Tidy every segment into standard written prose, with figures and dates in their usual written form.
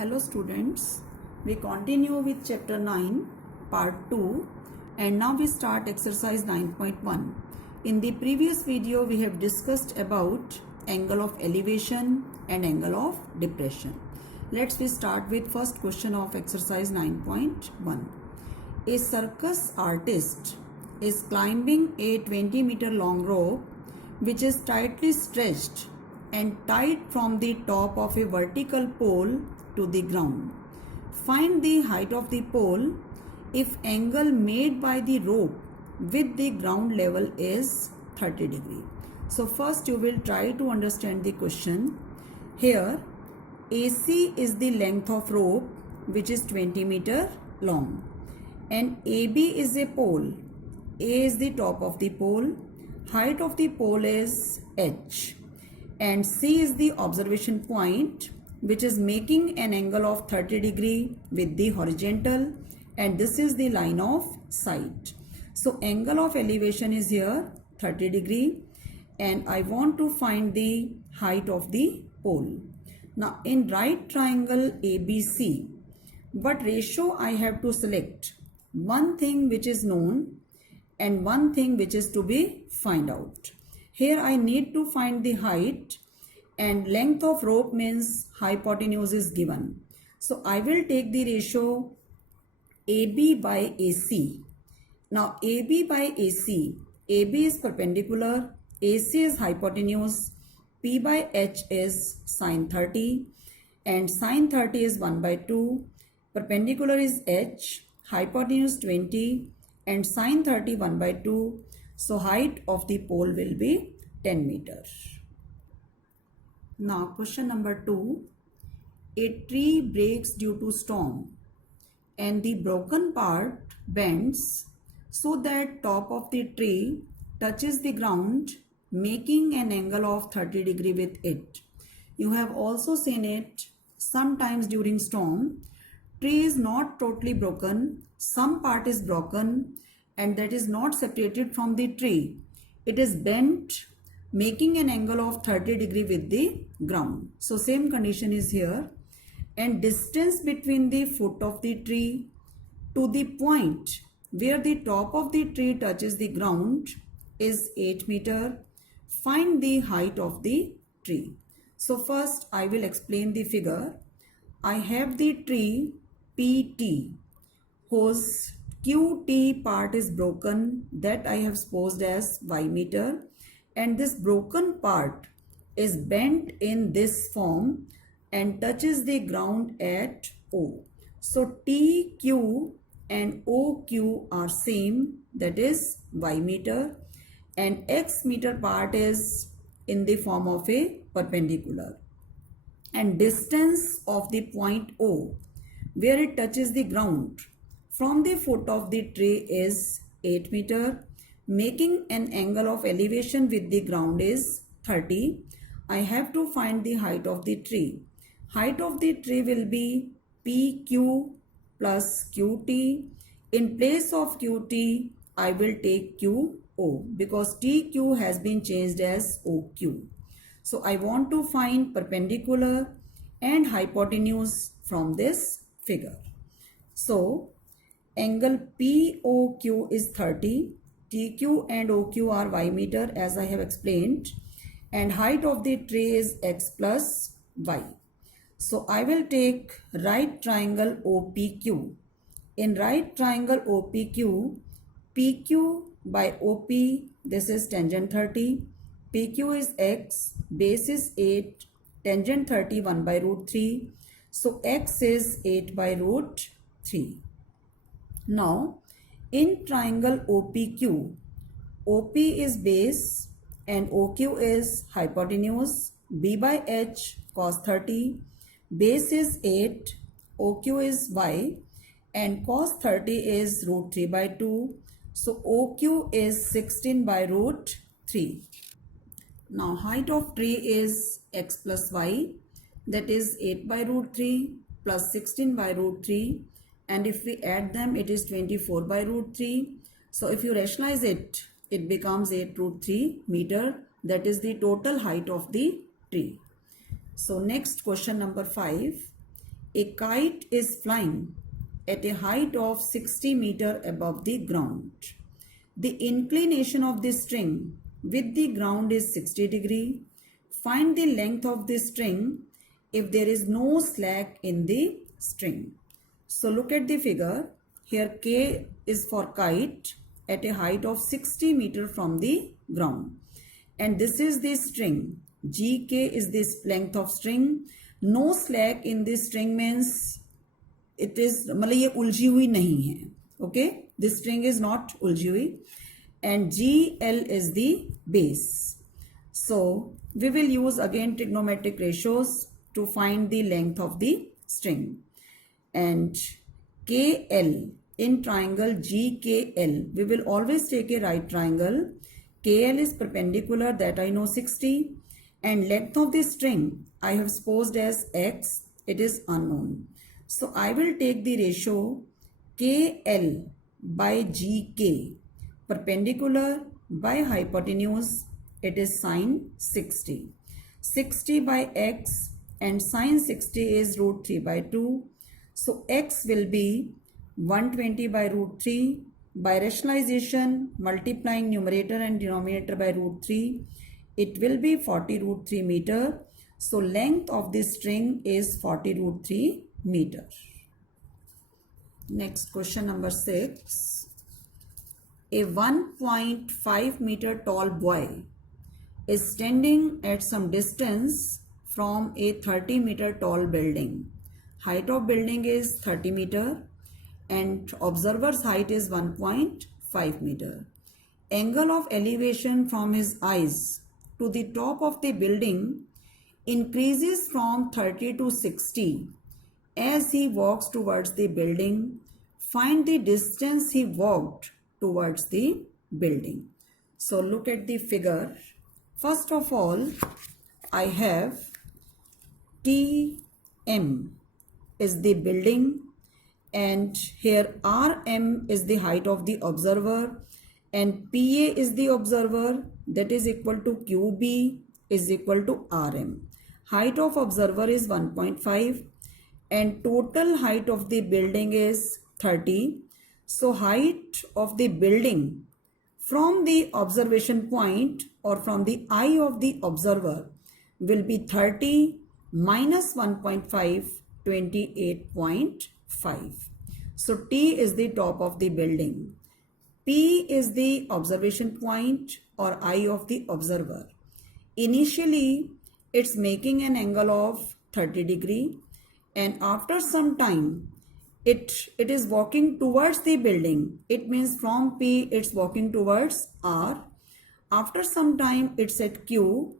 Hello students, we continue with chapter 9 part 2 and now we start exercise 9.1. In the previous video we have discussed about angle of elevation and angle of depression. Let's start with first question of exercise 9.1. A circus artist is climbing a 20-meter long rope which is tightly stretched and tied from the top of a vertical pole to the ground. Find the height of the pole if angle made by the rope with the ground level is 30 degree. So first you will try to understand the question. Here AC is the length of rope which is 20 meter long and AB is a pole. A is the top of the pole. Height of the pole is H and C is the observation point which is making an angle of 30 degree with the horizontal, and this is the line of sight. So angle of elevation is here 30 degree and I want to find the height of the pole. Now in right triangle ABC, what ratio I have to select? One thing which is known and one thing which is to be find out. Here I need to find the height and length of rope means hypotenuse is given. So I will take the ratio AB by AC. Now AB by AC, AB is perpendicular, AC is hypotenuse, P by H is sine 30 and sine 30 is 1 by 2, perpendicular is H, hypotenuse 20 and sine 30 1 by 2. So height of the pole will be 10 meters. Now question number 2. A tree breaks due to storm and the broken part bends so that top of the tree touches the ground, making an angle of 30 degree with it. You have also seen it sometimes during storm. Tree is not totally broken, some part is broken and that is not separated from the tree. It is bent, making an angle of 30 degree with the ground. So same condition is here, and distance between the foot of the tree to the point where the top of the tree touches the ground is 8 meter. Find the height of the tree. So first I will explain the figure. I have the tree PT whose QT part is broken, that I have supposed as Y meter, and this broken part is bent in this form and touches the ground at O. So TQ and OQ are same, that is Y meter, and X meter part is in the form of a perpendicular, and distance of the point O where it touches the ground from the foot of the tree is 8 meter, making an angle of elevation with the ground is 30. I have to find the height of the tree. Height of the tree will be PQ plus QT. In place of QT, I will take QO because TQ has been changed as OQ. So I want to find perpendicular and hypotenuse from this figure. So angle POQ is 30. TQ and OQ are Y meter as I have explained, and height of the tree is X plus Y. So I will take right triangle OPQ. In right triangle OPQ, PQ by OP, this is tangent 30, PQ is X, base is 8, tangent 30 1 by root 3. So X is 8 by root 3. Now in triangle OPQ, OP is base and OQ is hypotenuse, B by H cos 30, base is 8, OQ is Y and cos 30 is root 3 by 2. So OQ is 16 by root 3. Now height of tree is X plus Y, that is 8 by root 3 plus 16 by root 3, and if we add them it is 24 by root 3. So if you rationalize it, it becomes 8 root 3 meter, that is the total height of the tree. So next question number 5. A kite is flying at a height of 60 meter above the ground. The inclination of the string with the ground is 60 degree. Find the length of the string if there is no slack in the string. So look at the figure. Here K is for kite at a height of 60 meter from the ground. And this is the string. GK is this length of string. No slack in this string means it is मतलब ये उलझी हुई नहीं है. Okay, this string is not उलझी हुई. And GL is the base. So we will use again trigonometric ratios to find the length of the string. And KL in triangle GKL, we will always take a right triangle. KL is perpendicular, that I know 60, and length of the string I have supposed as X, it is unknown. So I will take the ratio KL by GK, perpendicular by hypotenuse, it is sine 60. 60 by X and sine 60 is root 3 by 2. So X will be 120 by root 3. By rationalization, multiplying numerator and denominator by root 3, it will be 40 root 3 meter. So length of this string is 40 root 3 meter. Next question number 6. A 1.5 meter tall boy is standing at some distance from a 30 meter tall building. Height of building is 30 meter and observer's height is 1.5 meter. Angle of elevation from his eyes to the top of the building increases from 30 to 60 as he walks towards the building. Find the distance he walked towards the building. So look at the figure. First of all, I have TM is the building, and here RM is the height of the observer, and PA is the observer, that is equal to QB is equal to RM. Height of observer is 1.5 and total height of the building is 30. So height of the building from the observation point or from the eye of the observer will be 30 minus 1.5, 28.5. So T is the top of the building. P is the observation point or eye of the observer. Initially, it's making an angle of 30 degree, and after some time, it is walking towards the building. It means from P, it's walking towards R. After some time, it's at Q,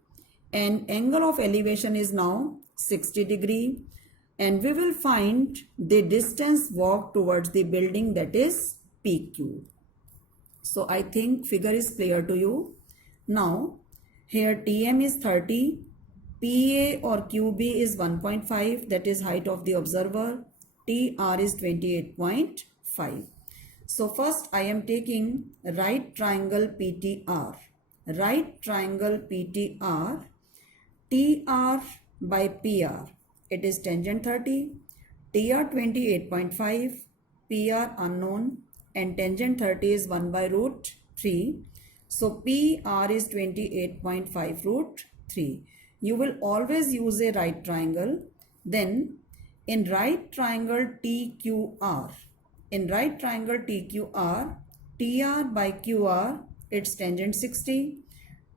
and angle of elevation is now 60 degree. And we will find the distance walked towards the building, that is PQ. So I think figure is clear to you. Now here TM is 30, PA or QB is 1.5, that is height of the observer, TR is 28.5. So first I am taking right triangle PTR. Right triangle PTR, TR by PR. It is tangent 30, TR 28.5, PR unknown, and tangent 30 is 1 by root 3. So PR is 28.5 root 3. You will always use a right triangle. Then in right triangle TQR, TR by QR, it's tangent 60,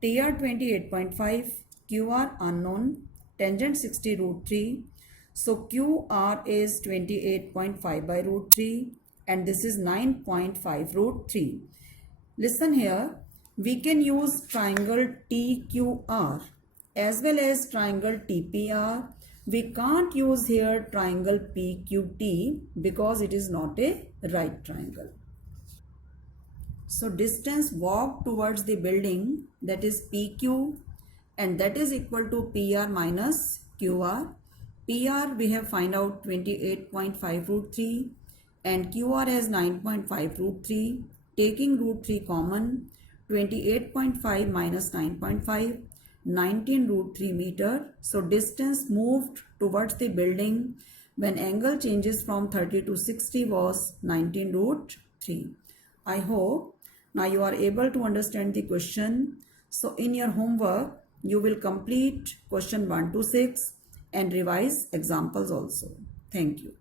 TR 28.5, QR unknown, tangent 60 root 3. So QR is 28.5 by root 3 and this is 9.5 root 3. Listen here, we can use triangle TQR as well as triangle TPR. We can't use here triangle PQT because it is not a right triangle. So distance walked towards the building, that is PQ, and that is equal to PR minus QR. PR we have find out 28.5 root 3 and QR as 9.5 root 3. Taking root 3 common, 28.5 minus 9.5, 19 root 3 meter. So distance moved towards the building when angle changes from 30 to 60 was 19 root 3. I hope now you are able to understand the question. So in your homework, you will complete question 1 to 6 and revise examples also. Thank you.